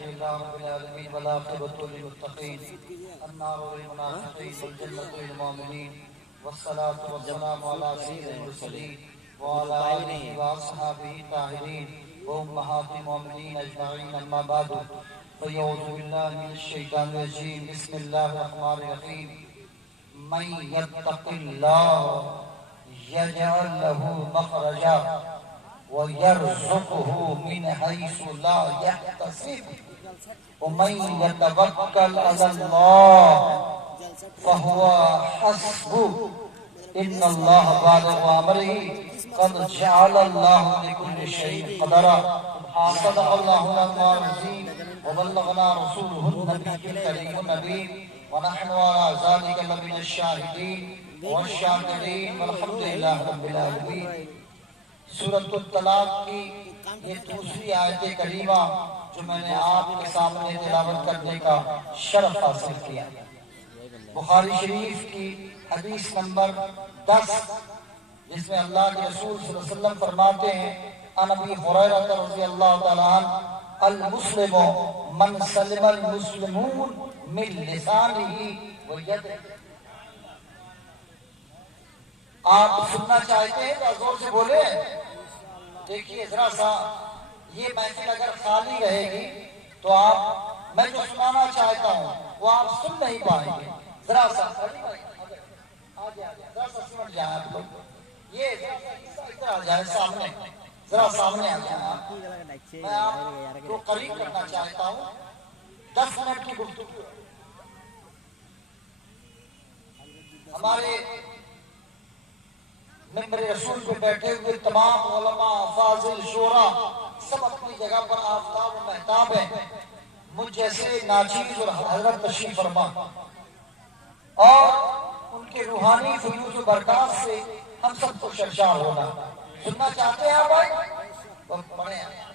لله رب العالمين والعاقبة للمتقين النار للمنافقين والجنة للمؤمنين والصلاة والسلام على سيد المرسلين وعلى آله وأصحابه الطاهرين وأمهات المؤمنين أجمعين أما بعد فأعوذ بالله من الشيطان الرجيم بسم الله الرحمن الرحيم من يتق الله يجعل له مخرجا ويرزقه من حيث لا يحتسب ومن يتوكل على الله فهو حسبه إن الله بالغ أمره قد جعل الله لكل شيء قدرا صدق الله العظيم وبلغنا رسوله النبي الكريم النبي ونحن على ذلك لمن الشاهدين والشاكرين والحمد لله رب العالمين. سورۃ الطلاق کی یہ دوسری آیت کریمہ جو میں نے آپ کے سامنے تلاوت کرنے کا شرف حاصل کیا. بخاری شریف کی حدیث نمبر 10 جس میں اللہ کے رسول صلی اللہ علیہ وسلم فرماتے ہیں عن ابی ہریرہ رضی اللہ تعالی عنہ المسلم من سلم المسلمون من لسانه ویدہ. آپ سننا چاہتے ہیں تو زور سے بولے. دیکھیے ذرا سا یہ محفل اگر خالی رہے گی تو آپ میں جو سنانا چاہتا ہوں وہ آپ سن نہیں پائیں گے. ذرا سا ذرا سا سمجھ جائیں آپ لوگ. یہ ذرا آ جائے سامنے, ذرا سامنے آ جائیں آپ. میں آپ کو قریب کرنا چاہتا ہوں. 10 منٹ کی گفتگو. ہمارے ممبر رسول پہ بیٹھے ہوئے تمام علماء, فاضل, شورا سب اپنی جگہ پر آفتاب و مہتاب ہیں. مجھ جیسے ناچیز اور حضرت تشریف فرما اور ان کے روحانی فیوز و برکات سے ہم سب کو سرشار ہونا. سننا چاہتے ہیں آپ بھائی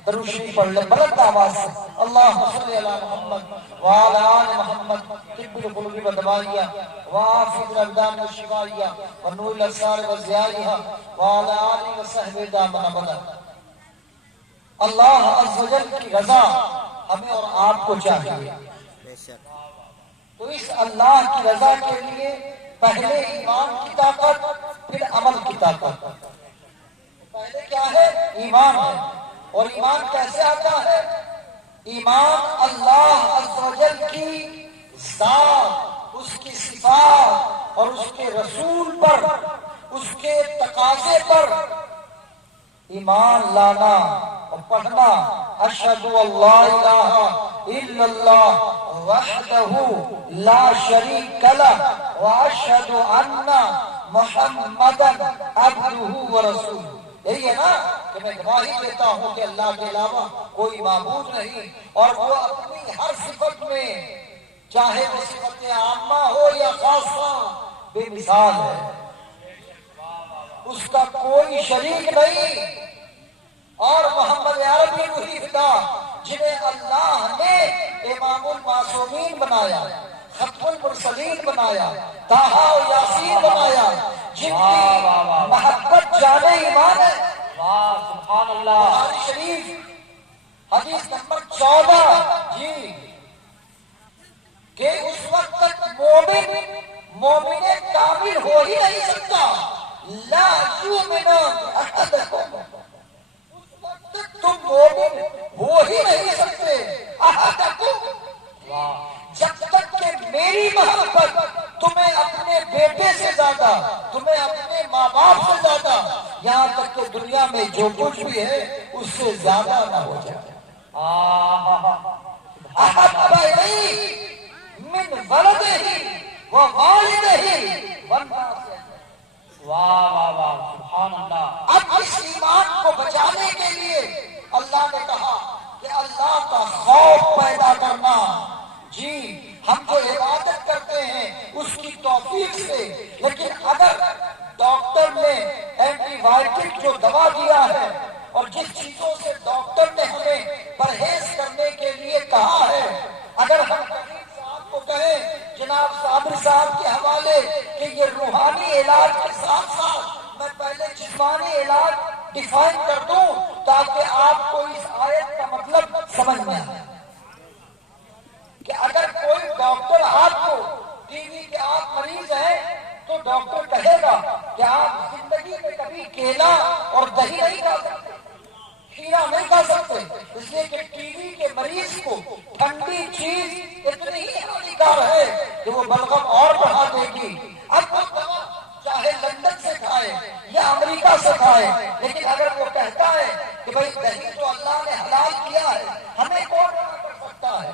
درود شریف پڑھ لیں بلند آواز سے. اللہم صلی علی محمد وعلی آل محمد طب القلوب والدواریہ وعافیت الابدان والشفائیہ ونور الابصار وضیائیہ وعلی آلہ وصحبہ دامن ابدا. اللہ عز و جل کی رضا ہمیں اور آپ کو چاہیے. تو اس اللہ کی رضا کے لیے پہلے ایمان کی طاقت پھر عمل کی طاقت. پہلے کیا ہے؟ ایمان ہے. اور ایمان کیسے آتا ہے؟ ایمان اللہ عز و جل کی ذات, اس کی صفات اور اس کے رسول پر, اس کے تقاضے پر ایمان لانا اور پڑھنا. اشہد ان لا الہ الا اللہ وحدہ لا شریک لہ واشہد ان محمدا عبدہ ورسولہ. یہی ہے نا کہ میں گواہی دیتا ہوں کہ اللہ کے علاوہ کوئی معبود نہیں اور وہ اپنی ہر صفت میں چاہے وہ صفت عامہ ہو یا خاصہ بے مثال ہے. اس کا کوئی شریک نہیں. اور محمد عربی وہی خدا جنہیں اللہ نے امام المعصومین بنایا, ختم المرسلین بنایا, طٰہٰ و یاسین بنایا, جن کی محبت جان ایمان ہے. سبحان اللہ. بخاری شریف حدیث نمبر 14 جی کہ اس وقت تک مومن کامل ہو ہی نہیں سکتا. لا یؤمن احدکم, اس وقت تک تم مومن ہو ہی نہیں سکتے. احدکم, جب تک کہ میری محبت تمہیں اپنے بیٹے سے زیادہ, تمہیں اپنے ماں باپ سے زیادہ, یہاں تک کہ دنیا میں جو کچھ بھی ہے اس سے زیادہ نہ ہو جائے. احب الیہ من ولدہ ووالدہ والناس. واہ واہ واہ سبحان اللہ. اب اس ایمان کو بچانے کے لیے اللہ نے کہا کہ اللہ کا خوف پیدا کرنا. جی ہم جو عبادت کرتے ہیں اس کی توفیق سے, لیکن اگر ڈاکٹر نے اینٹی بایوٹک جو دوا دیا ہے اور جس چیزوں سے ڈاکٹر نے ہمیں پرہیز کرنے کے لیے کہا ہے, اگر ہم طبیب صاحب کو کہیں جناب صابر صاحب کے حوالے کہ یہ روحانی علاج کے ساتھ ساتھ میں پہلے جسمانی علاج ڈیفائن کر دوں تاکہ آپ کو اس آیت کا مطلب سمجھ میں آئے. کہ آپ زندگی میں کبھی کیلا اور دہی نہیں کھا سکتے، کھیرا نہیں کھا سکتے، اس لیے کہ ٹی وی کے مریض کو ٹھنڈی چیز اتنی ہی ہانیکار ہے کہ وہ بلغم اور بڑھا دے گی۔ اب وہ دوا چاہے لندن سے کھائے یا امریکہ سے کھائے، لیکن اگر وہ کہتا ہے کہ بھئی دہی تو اللہ نے حلال کیا ہے، ہمیں کون منع کر سکتا ہے؟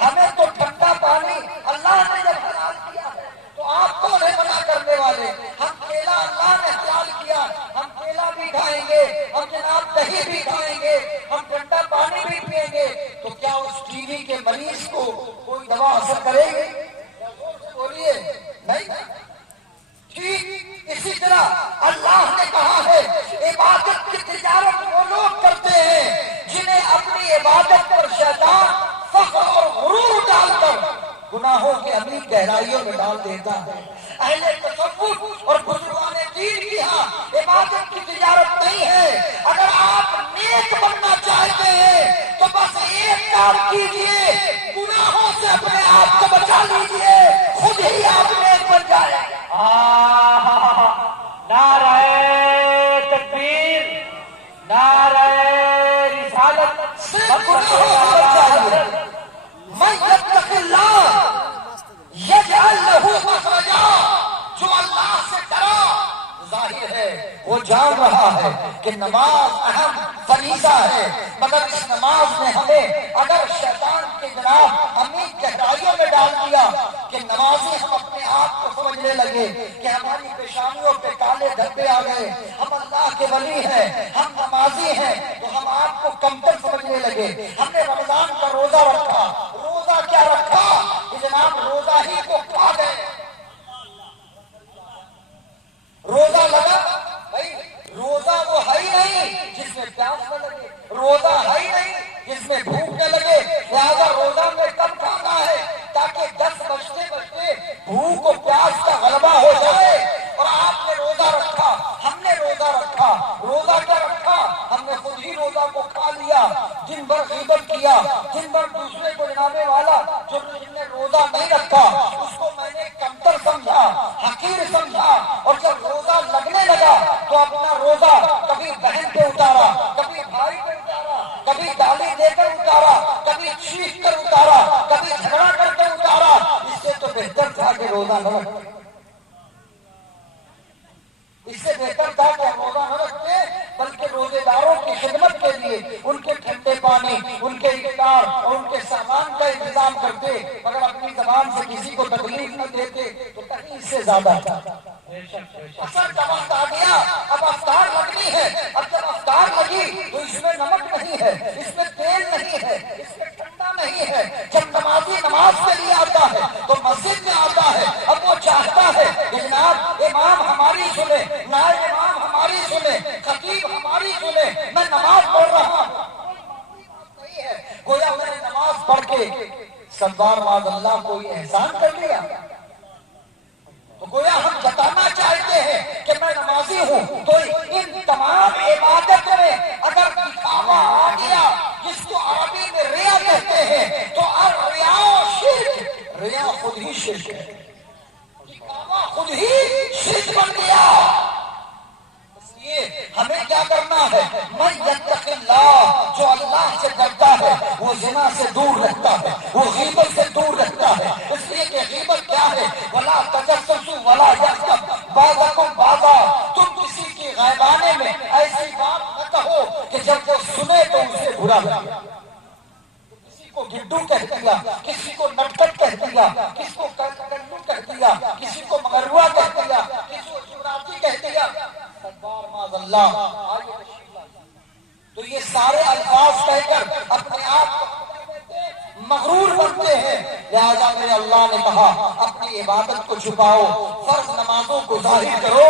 ہمیں تو ٹھنڈا پانی اللہ نے جب حلال کیا ہے تو آپ کون ہے منع کرنے والے؟ ہم کیلا اللہ نے حلال کیا، ہم کیلا بھی کھائیں گے، ہم جناب دہی بھی کھائیں گے، ہم ٹھنڈا پانی بھی پیئیں گے، تو کیا اس ٹی وی کے مریض کو کوئی دوا اثر کرے گی؟ بولیے نہیں۔ ٹھیک اسی طرح اللہ نے کہا ہے عبادت کی تجارت وہ لوگ کرتے ہیں جنہیں اپنی عبادت پر شیطان فخر اور غرور ڈال کر گناہوں کے عمیق گہرائیوں میں ڈال دیتا ہے۔ اہل تصوف اور بزرگان دین کی ہاں عبادت کی تجارت نہیں ہے۔ اگر آپ نیک بننا چاہتے ہیں تو بس ایک کام کیجئے، گناہوں سے اپنے آپ کو بچا لیجئے، خود ہی آپ نیک بن جائیں۔ نعرہ تکبیر، نعرہ رسالت، من یتق اللہ یجعل لہ مخرجا، جو اللہ سے ڈرا ظاہر ہے وہ جان رہا ہے کہ نماز اہم فریضہ ہے، مگر اس نماز نے ہمیں اگر شیطان کے جناب عمیق گہرائیوں میں ڈال دیا کہ نمازی ہم اپنے آپ کو سمجھنے لگے کہ ہماری پیشانیوں پہ کالے دھبے آ گئے، ہم اللہ کے ولی ہیں، ہم نمازی ہیں، تو ہم آپ کو کمتر سمجھنے لگے۔ ہم نے رمضان کا روزہ رکھا، روزہ کیا رکھا کہ جناب روزہ ہی کو کھا گئے۔ روزہ لگا بھائی، روزہ وہ ہے ہی نہیں جس میں پیاس نہ لگے، روزہ ہے ہی نہیں جس میں بھوک نہ لگے، لہذا روزہ میں کب کھانا ہے تاکہ 10 بجتے بجتے بھوک و پیاس کا غلبہ ہو جائے۔ اور آپ نے روزہ رکھا، ہم نے روزہ رکھا، روزہ کیا رکھا؟ ہم نے خود ہی روزہ کو کھا لیا، دن بھر غیبت کیا، دن بھر دوسرے کو جنابے والا جس نے روزہ نہیں رکھا اس کو میں نے کمتر سمجھا، حقیر سمجھا، اور جب روزہ لگنے لگا تو اپنا روزہ کبھی بہن پہ اتارا، کبھی بھائی پہ اتارا، کبھی گالی دے کر اتارا، کبھی چیخ کر اتارا، کبھی جھگڑا کر کے اتارا۔ اس سے تو بہتر تھا کہ روزہ نہ رکھتے، اس سے بہتر تھا کہ روزہ نہ رکھتے، بلکہ روزے داروں کی خدمت کے لیے ان کے ٹھنڈے پانی، ان کے افطار اور ان کے سامان کا انتظام کرتے، مگر اپنی زبان سے کسی کو تکلیف نہ دیتے تو کہیں اس سے زیادہ تھا۔ اصل کا وقت آ گیا، اب افطار لگنی ہے، اب جب افطار لگی تو اس میں نمک نہیں ہے، اس میں تیل نہیں ہے، اس میں ٹھنڈا نہیں ہے۔ جب نمازی نماز کے لیے آتا ہے تو مسجد میں آتا ہے، اب وہ چاہتا ہے کہ جناب امام ہماری سنے، نائب امام ہماری سنے، خطیب ہماری سنے، میں نماز پڑھ رہا ہوں۔ گویا میں نے نماز پڑھ کے سردار معاذ اللہ کوئی احسان کر لیا، تو گویا ہم بتانا چاہتے ہیں کہ میں نمازی ہوں۔ تو ان تمام عبادت میں اگر دکھاوا آ گیا، جس کو عربی میں ریا کہتے ہیں، تو الریا شرک، ریا خود ہی شرک ہے، دکھاوا خود ہی شرک بن گیا۔ ہمیں کیا کرنا ہے؟ من یتق اللہ، جو اللہ سے ڈرتا ہے وہ زنا سے دور رہتا ہے، وہ غیبت سے دور رہتا ہے۔ اس لیے کہ غیبت کیا ہے؟ ولا تجسسوا ولا یغتب بعضکم بعضا، تم کسی کی غیبانے میں ایسی بات نہ کہو کہ جب وہ سنے تو اسے برا لگے۔ کسی کو گڈو کہہ دیا، کسی کو نٹکٹ کہہ دیا، کسی کو کلو کہہ دیا، کسی کو مغروا کہہ دیا، کسی کو چوراتی کہہ دیا، اللہ۔ تو یہ سارے الفاظ کہہ کر اپنے آپ کو مغرور بنتے ہیں، لہذا میرے اللہ نے کہا اپنی عبادت کو چھپاؤ، فرض نمازوں کو ظاہر کرو،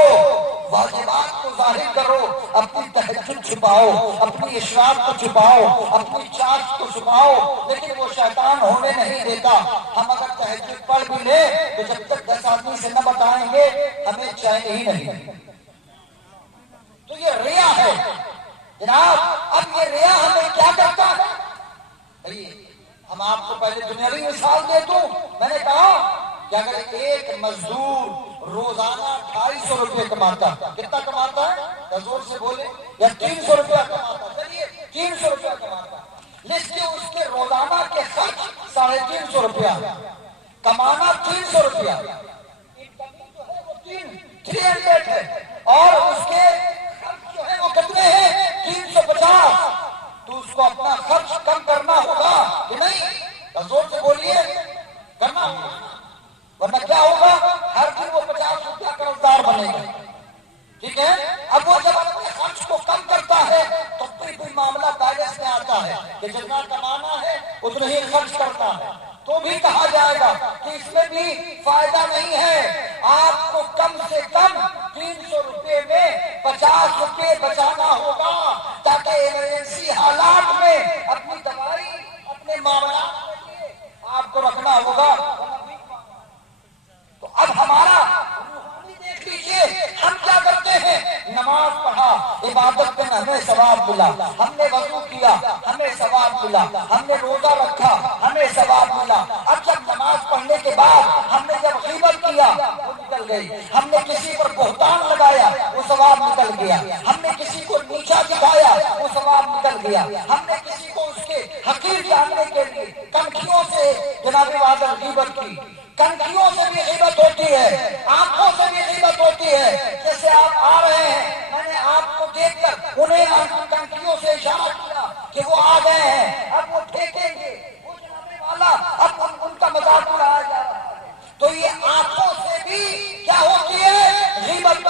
واجبات کو ظاہر کرو، اپنی تہجد چھپاؤ، اپنی اشراق کو چھپاؤ، اپنی چاش کو چھپاؤ، لیکن وہ شیطان ہونے نہیں دیتا۔ ہم اگر تہجد پڑھ بھی لیں تو جب تک 10 آدمی سے نہ بتائیں گے ہمیں چین ہی نہیں۔ تو یہ ریا ہے جناب۔ اب یہ ریا ہمیں کیا کرتا ہے؟ ہم آپ کو پہلے دنیاوی مثال دے دوں، میں نے کہا کہ اگر ایک مزدور روزانہ 250 روپے کماتا، کتنا کماتا ہے؟ زور سے بولے، یا 300 روپیہ کماتا، چلیے 300 روپیہ کماتا، لیکن اس کے روزانہ کے خرچ 350 روپیہ، کمانا 300 روپیہ، انکمنگ جو ہے وہ 300 ہے، اور اس کے خرچ جو ہے وہ کتنے ہیں؟ 350۔ تو اس کو اپنا خرچ کم کرنا ہوگا کہ نہیں؟ زور سے بولیے، کرنا ہوگا، ورنہ کیا ہوگا؟ ہر دن وہ 50 روپیہ قرضدار بنے گا، ٹھیک ہے؟ اب وہ جب اپنے خرچ کو کم کرتا ہے تو پھر کوئی معاملہ بیلنس میں آتا ہے کہ جتنا کمانا ہے اتنا ہی خرچ کرتا ہے، تو بھی کہا جائے گا کہ اس میں بھی فائدہ نہیں ہے، آپ کو کم سے کم 300 روپے میں 50 روپے بچانا ہوگا، تاکہ ایمرجنسی حالات میں اپنی دوائی، اپنے معاملات کے لیے آپ کو رکھنا ہوگا۔ تو اب ہمارا دیکھ لیجیے ہم کیا کرتے ہیں، نماز پڑھا، عبادت میں ہمیں ثواب ملا، ہم نے وضو کیا ہمیں ثواب ملا، ہم نے روزہ رکھا ہمیں ثواب ملا۔ اب جب نماز پڑھنے کے بعد ہم نے جب غیبت کیا وہ نکل گئی، ہم نے کسی پر بہتان لگایا وہ ثواب نکل گیا، ہم نے کسی کو نیچا دکھایا وہ ثواب نکل گیا، ہم نے کسی کو اس کے حقیر جاننے کے لیے کنکھیوں سے جناب والا غیبت کی۔ کنکھیوں سے بھی غیبت ہوتی ہے، آنکھوں سے بھی غیبت ہوتی ہے، جیسے آپ آ رہے ہیں، میں نے آپ کو دیکھ کر انہیں کنکھیوں سے اشارہ کیا کہ وہ آ گئے ہیں، اب وہ پھینکیں گے، وہ جناب والا اب ان کا مذاق اڑایا جا رہا ہے، تو یہ آنکھوں سے بھی کیا ہوتی ہے؟ غیبت۔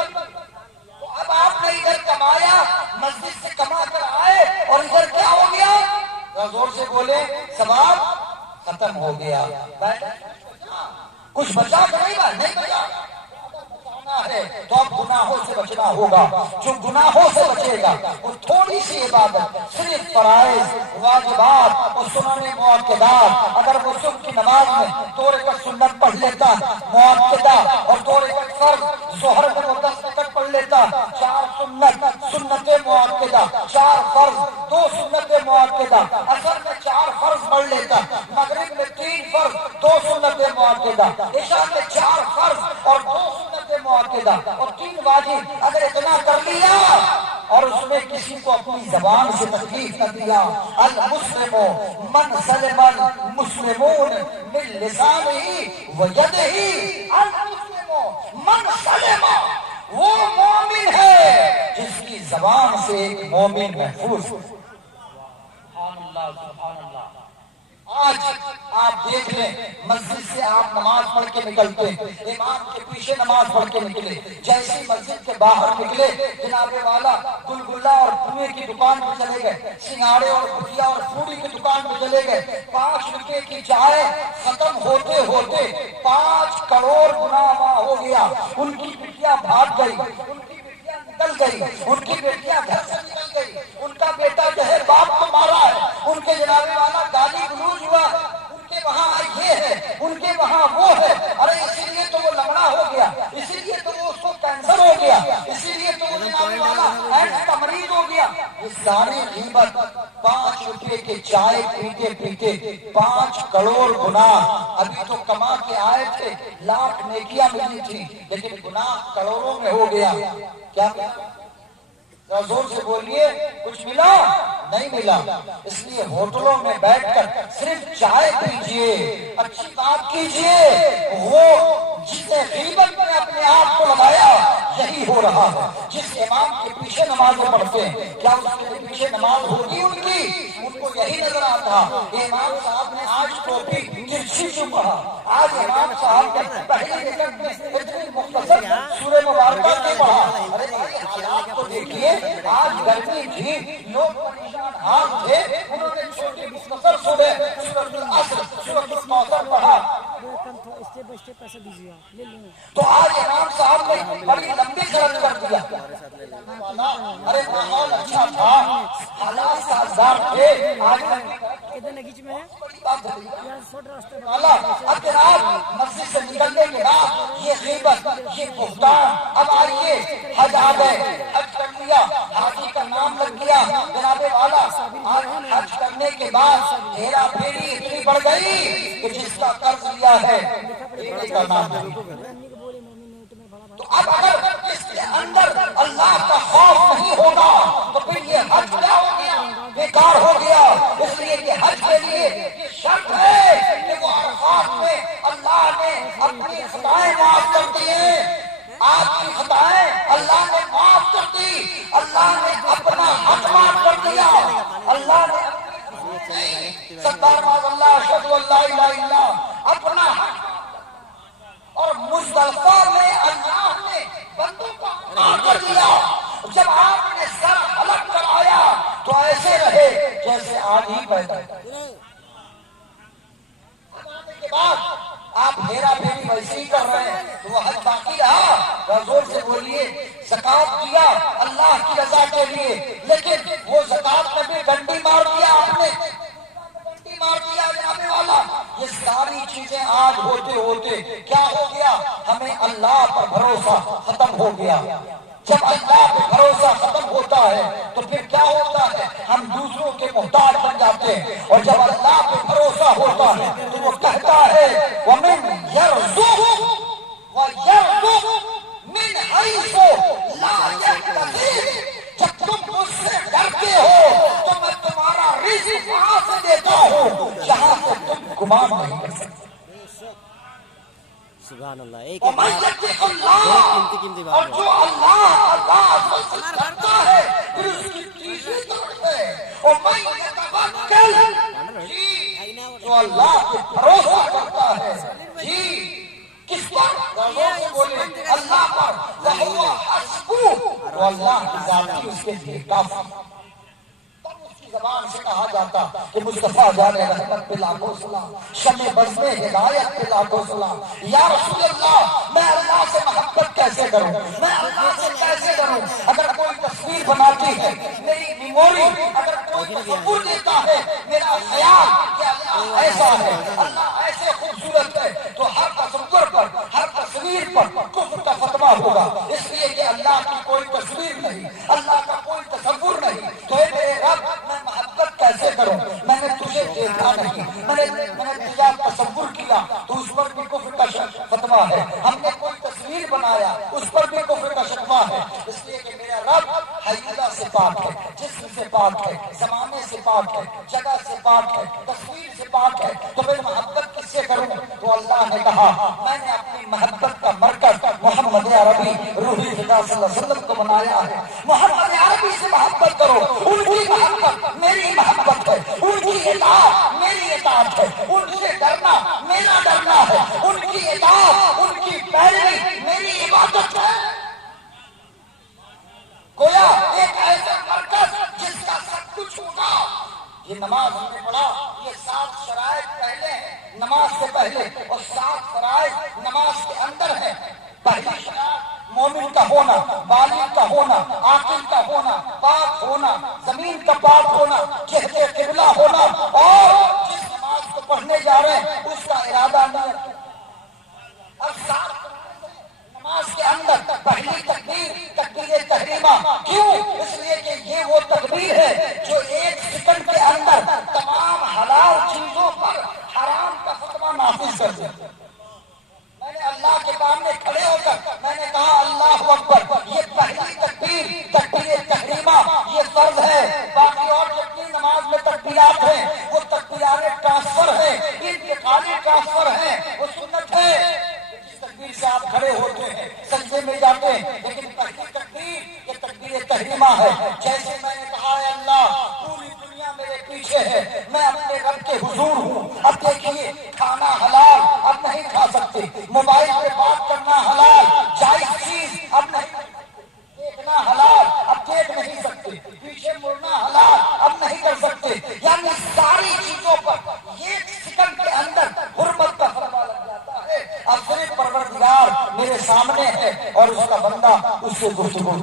تو اب آپ نے ادھر کمایا، مسجد سے کما کر آئے اور ادھر کیا ہو گیا؟ زور سے بولے، ثواب ختم ہو گیا، کچھ بچا کہ نہیں بچا ہے، تو اب گناہوں سے بچنا ہوگا۔ جو گناہوں سے بچے گا وہ تھوڑی سی عبادت، صرف فرائض، واجبات اور سنن مؤکدات، اگر وہ صبح کی نماز میں 2 رکعت سنت پڑھ لیتا مؤکدہ اور 2 رکعت فرض، ظہر میں وہ 10 رکعت پڑھ لیتا، 4 سنت مؤکدہ، 4 فرض، 2 سنت مؤکدہ، عصر میں 4 فرض پڑھ لیتا، مغرب میں 3 فرض، 2 سنت مؤکدہ، عشاء میں 4 فرض اور 2 سنت مؤکدہ اور 3 واجب، اگر اتنا کر لیا اور اس میں کسی کو اپنی زبان سے تکلیف نہ دیا، المسلم من سلم المسلمون من لسانه ويده، المسلم من سلم، وہ مومن ہے جس کی زبان سے ایک مومن محفوظ۔ سبحان اللہ، سبحان اللہ۔ آج آپ دیکھ لیں، مسجد سے آپ نماز پڑھ کے نکلتے، امام کے پیچھے نماز پڑھ کے نکلے، جیسی مسجد کے باہر نکلے جناب والا گلگلا اور پوئے کی دکان پہ چلے گئے، سنگاڑے اور بھجیا اور پوری کی دکان پہ چلے گئے، 5 روپے کی چائے ختم ہوتے ہوتے 5 کروڑ گنا ہو گیا، ان کی بیٹیاں بھاگ گئی، ان کی بیٹیاں نکل گئی، ان کی بیٹیاں گھر سے نکل گئی، ان کا بیٹا جو ہے باپ کو مارا ہے، ان کے جناب والا گالی گلوچ ہوا، ان کے وہاں یہ ہے، ان کے وہاں وہ ہے، ارے اسی لیے تو وہ لنگڑا ہو گیا، اسی لیے تو وہ اس کو کینسر ہو گیا، اسی لیے تو وہ جناب والا ایڈس کا مریض ہو گیا۔ یہ ساری غیبت، 5 روپے کے چائے پیتے پیتے 5 کروڑ گناہ، ابھی تو کما کے آئے تھے، لاکھ نیکیاں ملی تھی، لیکن گناہ کروڑوں میں ہو گیا۔ کیا زور سے بولیے، کچھ ملا؟ نہیں ملا۔ اس لیے ہوٹلوں میں بیٹھ کر صرف چائے پیجیے، اچھی بات کیجیے، وہ جس نے غیبت میں اپنے آپ کو لگایا یہی ہو رہا ہے۔ جس امام کے پیچھے نمازیں پڑھتے ہیں، کیا اس کے پیچھے نماز ہوگی ان کی؟ ان کو یہی نظر آتا، امام صاحب نے آج ٹوپی ترچھی کیوں پڑھا، آج امام صاحب نے پہلی رکعت میں اتنی مختصر سورہ مبارکہ کیوں پڑھا؟ ارے بھائی حالات کو دیکھیے، آج گرمی تھی، لوگ پریشان حال تھے، انہوں نے چھوٹی مختصر سورہ سورۃ العصر، سورۃ الکوثر پڑھا، تو آج امام صاحب نے بڑی لمبی خرچ کر دیا۔ ارے ماحول اچھا تھا، حالات سازگار تھے، آج اب جناب مسجد سے نکلنے کے بعد یہ غیبت، یہ بہتان، اب آئیے حج آ گئے، حج کر لیا، حاجی کا نام لگ گیا جناب والا، حج کرنے کے بعد ہیرا پھیری اتنی بڑھ گئی کہ جس کا قرض لیا ہے بیٹے کا نام نہیں۔ تو اب اگر اس کے اندر اللہ کا خوف نہیں ہوگا تو پھر یہ حج کیا ہو گیا؟ بیکار ہو گیا۔ اس لیے کہ حج کے لیے یہ شرط ہے کہ وہ عرفات میں اللہ نے اپنی خطائیں معاف کر دی ہیں، آپ کی خطائیں اللہ نے معاف کر دی، اللہ نے اپنا حق معاف کر دیا، اللہ نے سردار معاذ اللہ اشہد ان لا الہ الا اللہ اپنا حق، اور مزدلفہ میں اللہ نے بندوں کو معاف کر دیا۔ جب آپ نے سر حلق کرایا تو ایسے رہے جیسے آج ہی پیدا کے بعد آپ ہیرا پھیری ویسے ہی کر رہے ہیں، تو وہ حج باقی رہا۔ زور سے بولیے، زکات دیا اللہ کی رضا کے لیے، لیکن وہ زکات میں بھی ڈنڈی مار دیا آپ نے، ڈنڈی مار دیا جانے والا۔ یہ ساری چیزیں آج ہوتے ہوتے کیا ہو گیا؟ ہمیں اللہ پر بھروسہ ختم ہو گیا۔ جب اللہ پہ بھروسہ ختم ہوتا ہے تو پھر کیا ہوتا ہے؟ ہم دوسروں کے محتاج بن جاتے ہیں، اور جب اللہ پہ بھروسہ ہوتا ہے تو وہ کہتا ہے وَمِن يَرْزُقْ وَيَرْزُقْ مِنْ حَيْثُ لَا يَحْتَسِبُ۔ جب تم مجھ سے ڈرتے ہو تو میں تمہارا رزق وہاں سے دیتا ہوں جہاں سے تم گمان نہیں کر سکتے۔ سبحان اللہ۔ ایک اور جو اللہ سے ڈرتا ہے پھر اس کی تیسری طرف ہے اور میں یتوکل، جو اللہ پہ بھروسہ کرتا ہے، جی کس پر؟ بولے اللہ پر، وَهُوَ حَسْبُهُ، تو اللہ کی ذات ہی اس کے لیے کافی۔ زبان سے کہا جاتا کہ مصطفیٰ جان رحمت پہ لاکھوں سلام، شمع بزم ہدایت پہ لاکھوں سلام۔ یا رسول اللہ، میں اللہ سے محبت کیسے کروں؟ میں اللہ سے کیسے کروں؟ اگر کوئی تصویر بناتی ہے میری میموری، اگر کوئی تصور دیتا ہے میرا خیال کہ اللہ ایسا ہے، اللہ ایسے خوبصورت ہے، تو ہر تصور پر، ہر تصویر پر کفر کا فتویٰ ہوگا، اس لیے کہ اللہ کی کوئی تصویر نہیں، اللہ کا کوئی تصور نہیں۔ تو اے میرے رب، میں محبت کیسے کروں؟ میں نے تجھے دیکھا نہیں، میں نے تجھے تصور کیا تو اس پر بھی کفر کا فتویٰ ہے، ہم نے کوئی تصویر بنایا اس پر بھی کفر کا شکوہ ہے، اس لیے کہ میرا رب حیدہ سے پاک ہے، جسم سے پاک ہے، زمانے سے پاک ہے، جگہ سے پاک ہے، تصویر سے پاک ہے، تو میں محبت کس سے کروں؟ تو اللہ نے کہا میں نے اپنی محبت کا مرکز محمد عربی روح خدا صلی اللہ علیہ وسلم کو بنایا ہے۔ محمد عربی سے محبت کرو، ان کی محبت میری محبت ہے، ان کی اطاعت میری اطاعت ہے، ان سے ڈرنا میرا ڈرنا ہے، ان کی اطاعت، ان کی پیروی میری عبادت ہے۔ گویا ایک ایسا مرکز جس کا سب کچھ ہوگا۔ یہ نماز ہم نے پڑھا، یہ 7 شرائط پہلے ہیں نماز سے پہلے، اور 7 فرائض نماز کے اندر ہیں۔ پہلی شرائط مومن کا ہونا، بالغ کا ہونا، عاقل کا ہونا، پاک ہونا، زمین کا پاک ہونا، جہت قبلہ ہونا، اور جس نماز کو پڑھنے جا رہے ہیں اس کا ارادہ نہیں۔ اور 7 نماز کے اندر پہلی تکبیر تکبیر تحریمہ، کیوں؟ اس لیے کہ یہ وہ تکبیر ہے جو 1 سیکنڈ کے اندر تمام حلال چیزوں پر حرام کا فتویٰ نافذ کر دیا۔ میں نے اللہ کے سامنے کھڑے ہو کر میں نے کہا اللہ اکبر، یہ پہلی تکبیر تکبیر تحریمہ یہ فرض ہے، باقی اور جتنی نماز میں تکبیرات ہیں وہ تکبیرات ٹرانسفر ہیں، انتقالی ٹرانسفر ہیں، وہ سنت ہے۔ جس تکبیر سے آپ کھڑے ہوتے ہیں سجدے میں جاتے ہیں، لیکن پہلی تکبیر یہ تکبیر تحریمہ ہے۔ جیسے میں نے کہا ہے اللہ پوری دنیا میرے پیچھے ہے، میں اپنے رب کے حضور ہوں۔ اب دیکھیے کھانا حلال اب نہیں کھا سکتے، موبائل پہ بات کرنا حلال جائز چیز اب نہیں، دیکھنا حلال اب دیکھ نہیں سکتے، پیچھے مڑنا حلال اب نہیں کر سکتے، یعنی ساری چیزوں پر 1 سیکنڈ کے اندر حرمت کا فتویٰ لگ جاتا ہے۔ اب صرف پروردگار میرے سامنے ہے اور اس کا بندہ اس سے گفتگو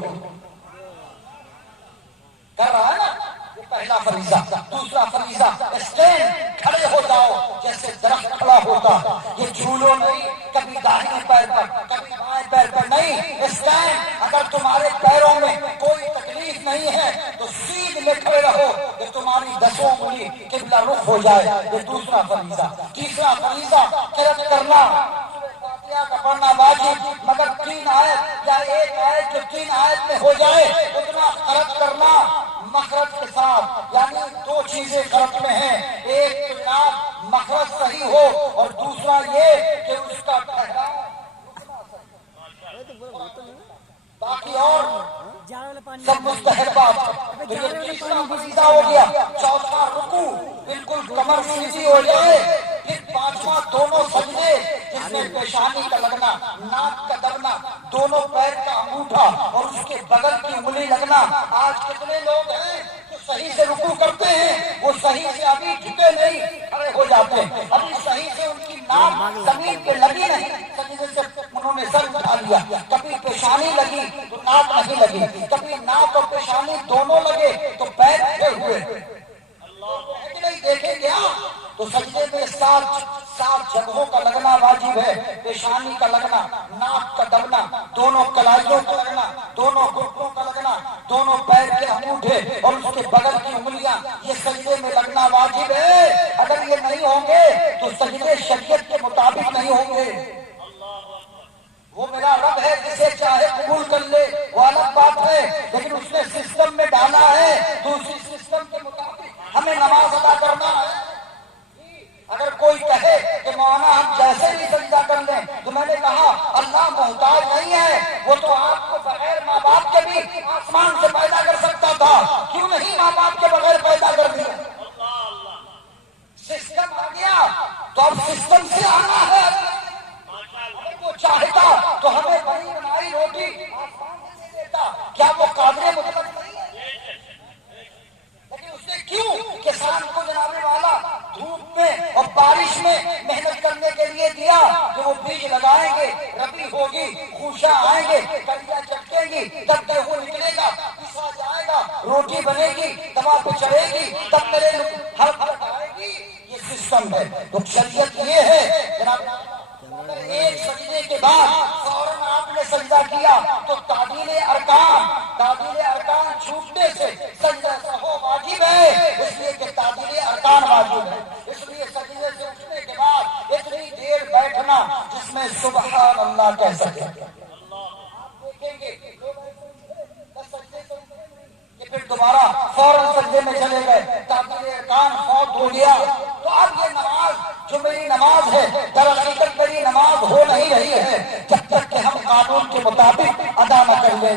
کر رہا ہے نا، یہ پہلا فریضہ۔ دوسرا فریضہ اسٹینڈ، کھڑے ہو جاؤ جیسے درخت کھڑا ہوتا ہے، یہ جھولو نہیں، کبھی داہنے پیر پر کبھی بائیں پیر پر نہیں، اسٹینڈ۔ اگر تمہارے پیروں میں کوئی تکلیف نہیں ہے تو سیدھ میں کھڑے رہو کہ تمہاری 10 انگلی قبلہ رخ ہو جائے، یہ دوسرا فریضہ۔ تیسرا فریضہ قرأت کرنا، پڑھنا واجب، مگر 3 آیت یا 1 آیت جو 3 آیت میں ہو جائے اتنا خرچ کرنا مخرج کے ساتھ، یعنی 2 چیزیں خرچ میں ہیں، ایک تو جناب مخرج صحیح ہو اور دوسرا یہ کہ اس کا ٹھہراؤ باقی اور سب مستحبات۔ تو یہ تیسرا فریضہ ہو گیا۔ چوتھا رکوع بالکل کمر سیدھی ہو جائے، پھر 5واں دونوں سجدے جس میں پیشانی کا لگنا، ناک کا دبنا، دونوں پیر کا انگوٹھا اور اس کے بغل کی انگلی لگنا۔ آج کتنے لوگ ہیں جو صحیح سے رکوع کرتے ہیں، وہ صحیح سے ابھی جھکے نہیں، کھڑے ہو جاتے ہیں، ابھی صحیح سے ان کی ناک زمین پہ لگی نہیں، سجدے سے انہوں نے سر اٹھا لیا، کبھی پیشانی لگی تو ناک نہیں لگی، کبھی ناک اور پیشانی دونوں لگے تو پیر اٹھے ہوئے۔ نہیں دیکھے گیا تو سجدے میں 7 جگہوں کا لگنا واجب ہے، پیشانی کا لگنا، ناک کا دبنا، دونوں کلائیوں کا لگنا، دونوں گھٹنوں کا لگنا، دونوں پیر کے انگوٹھے اور اس کے بغل کی انگلیاں، یہ سجدے میں لگنا واجب ہے۔ اگر یہ نہیں ہوں گے تو سجدے شریعت کے مطابق نہیں ہوں گے۔ وہ میرا رب ہے، جسے چاہے قبول کر لے وہ الگ بات ہے، لیکن اس نے سسٹم میں ڈالا ہے تو اسی سسٹم کے مطابق ہمیں نماز ادا کرنا ہے۔ اگر کوئی کہے کہ مولانا ہم جیسے بھی سجدہ کر لیں، تو میں نے کہا اللہ محتاج نہیں ہے، وہ تو آپ کو بغیر ماں باپ کے بھی آسمان سے پیدا کر سکتا تھا، کیوں نہیں ماں باپ کے بغیر پیدا کر دیا؟ سسٹم آ گیا تو اب سسٹم سے آنا ہے۔ وہ چاہتا تو ہمیں بنی بنائی روٹی آسمان سے دے دیتا، کیا وہ قادر مطلق نہیں ہے؟ لیکن اس نے کیوں کسان کو جناب والا دھوپ میں اور بارش میں محنت کرنے کے لیے دیا کہ وہ بیج لگائیں گے، ربی ہوگی، خوشا آئیں گے، کلیاں چٹکیں گی، تب گیہوں نکلے گا، پیسا جائے گا، روٹی بنے گی، دوا پہ چڑھے گی، تب میرے ہر آئے گی۔ یہ سسٹم ہے۔ تو شریعت یہ ہے جناب، اگر ایک سجدے کے بعد فوراً آپ نے سجدہ کیا تو تعدیل ارکان چھوٹنے سے سجدہ سہو واجب ہے، اس لیے کہ تعدیل ارکان واجب ہے۔ اس لیے سجدے سے اٹھنے کے بعد اتنی دیر بیٹھنا جس میں سبحان اللہ کہہ سکے۔ آپ دیکھیں گے کہ پھر دوبارہ فوراً سجدے میں چلے گئے، تعدیل ارکان فوت ہو گیا، تو اب یہ نماز جو میری نماز ہے در حقیقت میری نماز ہو نہیں رہی ہے جب تک کہ ہم قانون کے مطابق ادا نہ کر لیں۔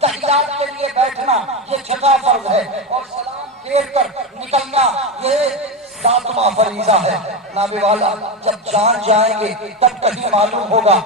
تحیات کے لیے بیٹھنا یہ 6واں فرض ہے، اور سلام پھیر کر نکلنا یہ 7واں فریضہ ہے۔ نابے والا جب جان جائیں گے تب کہیں معلوم ہوگا